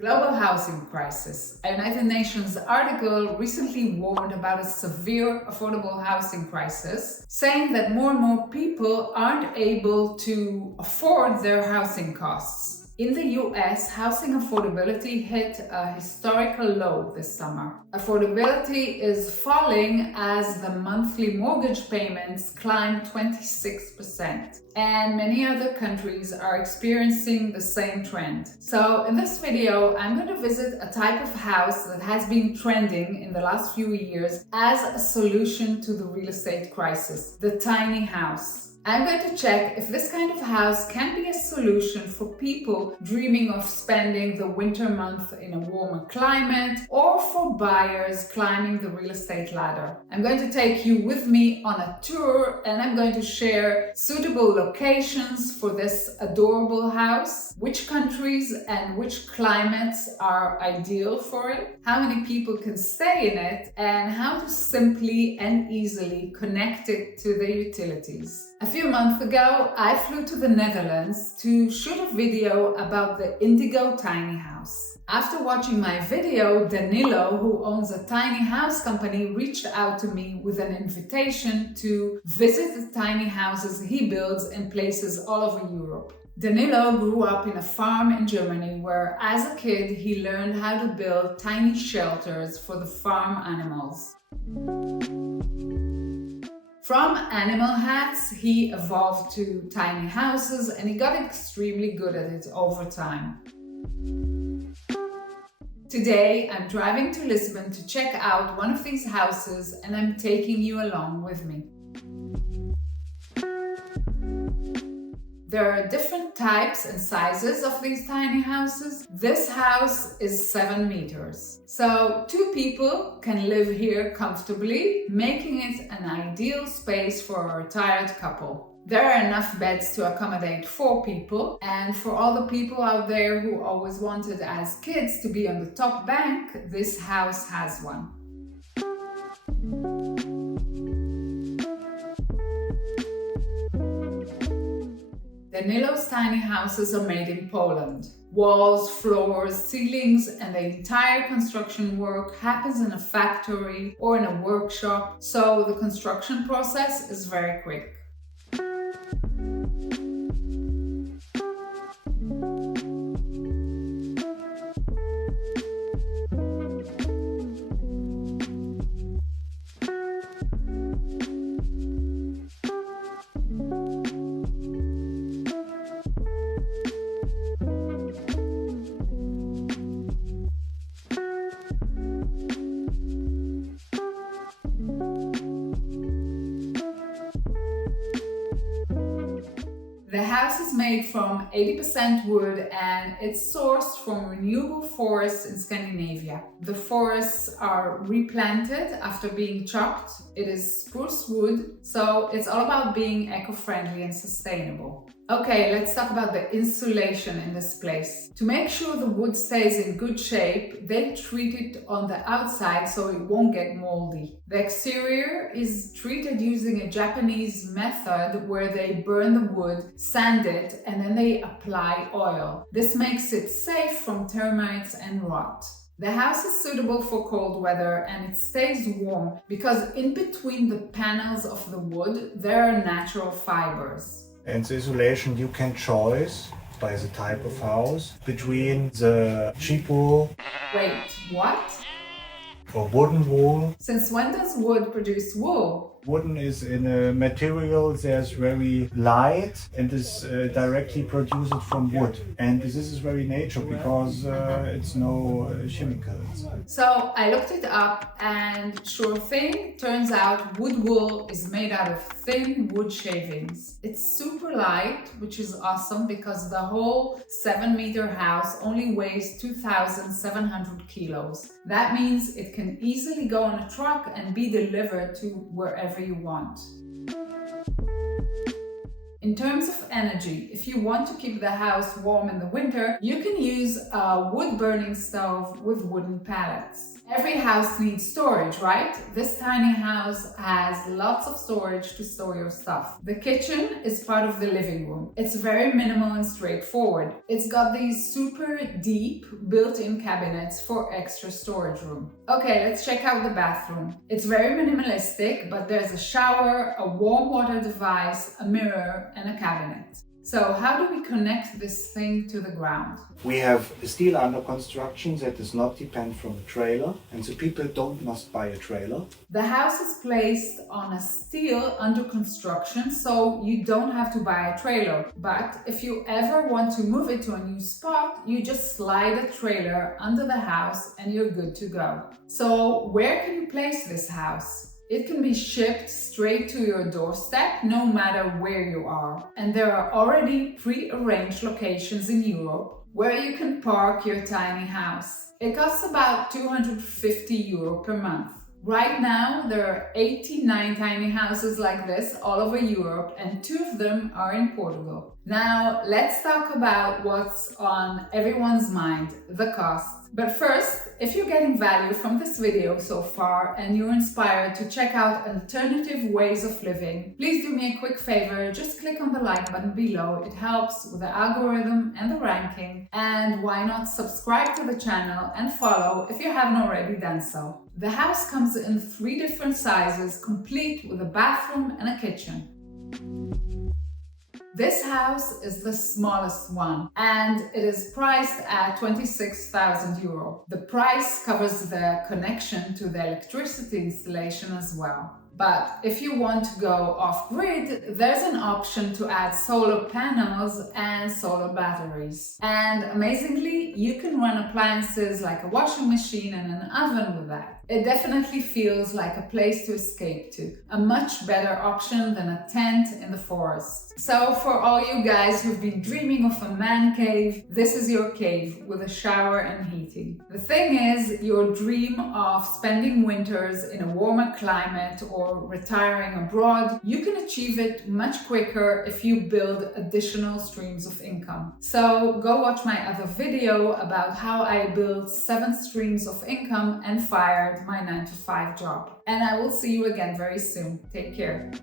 Global housing crisis. A United Nations article recently warned about a severe affordable housing crisis, saying that more and more people aren't able to afford their housing costs. In the US, housing affordability hit a historical low this summer. Affordability is falling as the monthly mortgage payments climb 26%, and many other countries are experiencing the same trend. So in this video, I'm going to visit a type of house that has been trending in the last few years as a solution to the real estate crisis, the tiny house. I'm going to check if this kind of house can be a solution for people dreaming of spending the winter month in a warmer climate, or for buyers climbing the real estate ladder. I'm going to take you with me on a tour, and I'm going to share suitable locations for this adorable house, which countries and which climates are ideal for it, how many people can stay in it, and how to simply and easily connect it to the utilities. A few months ago, I flew to the Netherlands to shoot a video about the Indigo tiny house. After watching my video, Danilo, who owns a tiny house company, reached out to me with an invitation to visit the tiny houses he builds in places all over Europe. Danilo grew up in a farm in Germany where, as a kid, he learned how to build tiny shelters for the farm animals. From animal hats, he evolved to tiny houses, and he got extremely good at it over time. Today, I'm driving to Lisbon to check out one of these houses, and I'm taking you along with me. There are different types and sizes of these tiny houses. This house is 7 meters. So 2 people can live here comfortably, making it an ideal space for a retired couple. There are enough beds to accommodate 4 people, and for all the people out there who always wanted as kids to be on the top bank, this house has one. Danilo's tiny houses are made in Poland. Walls, floors, ceilings, and the entire construction work happens in a factory or in a workshop, so the construction process is very quick. The house is made from 80% wood, and it's sourced from renewable forests in Scandinavia. The forests are replanted after being chopped. It is spruce wood, so it's all about being eco-friendly and sustainable. Okay, let's talk about the insulation in this place. To make sure the wood stays in good shape, they treat it on the outside so it won't get moldy. The exterior is treated using a Japanese method where they burn the wood, sand it, and then they apply oil. This makes it safe from termites and rot. The house is suitable for cold weather, and it stays warm because in between the panels of the wood there are natural fibers. And the insulation you can choose by the type of house between the cheap wool. Wait, what? Or wooden wool. Since when does wood produce wool? Wooden is in a material that's very light and is directly produced from wood. And this is very nature because it's no chemicals. So I looked it up, and sure thing, turns out wood wool is made out of thin wood shavings. It's super light, which is awesome because the whole 7-meter house only weighs 2,700 kilos. That means it can easily go on a truck and be delivered to wherever you want. In terms of energy, if you want to keep the house warm in the winter, you can use a wood burning stove with wooden pallets. Every house needs storage, right? This tiny house has lots of storage to store your stuff. The kitchen is part of the living room. It's very minimal and straightforward. It's got these super deep built-in cabinets for extra storage room. Okay, let's check out the bathroom. It's very minimalistic, but there's a shower, a warm water device, a mirror, and a cabinet. So how do we connect this thing to the ground? We have steel under construction that does not depend from a trailer, and so people must buy a trailer. The house is placed on a steel under construction, so you don't have to buy a trailer. But if you ever want to move it to a new spot, you just slide a trailer under the house and you're good to go. So where can you place this house? It can be shipped straight to your doorstep, no matter where you are. And there are already pre-arranged locations in Europe where you can park your tiny house. It costs about €250 per month. Right now, there are 89 tiny houses like this all over Europe, and 2 of them are in Portugal. Now, let's talk about what's on everyone's mind, the cost. But first, if you're getting value from this video so far and you're inspired to check out alternative ways of living, please do me a quick favor, just click on the like button below. It helps with the algorithm and the ranking. And why not subscribe to the channel and follow if you haven't already done so. The house comes in 3 different sizes, complete with a bathroom and a kitchen. This house is the smallest one and it is priced at €26,000. The price covers the connection to the electricity installation as well. But if you want to go off-grid, there's an option to add solar panels and solar batteries. And amazingly, you can run appliances like a washing machine and an oven with that. It definitely feels like a place to escape to. A much better option than a tent in the forest. So for all you guys who've been dreaming of a man cave, this is your cave with a shower and heating. The thing is, your dream of spending winters in a warmer climate or retiring abroad, you can achieve it much quicker if you build additional streams of income. So go watch my other video about how I built 7 streams of income and fired my 9-to-5 job. And I will see you again very soon. Take care.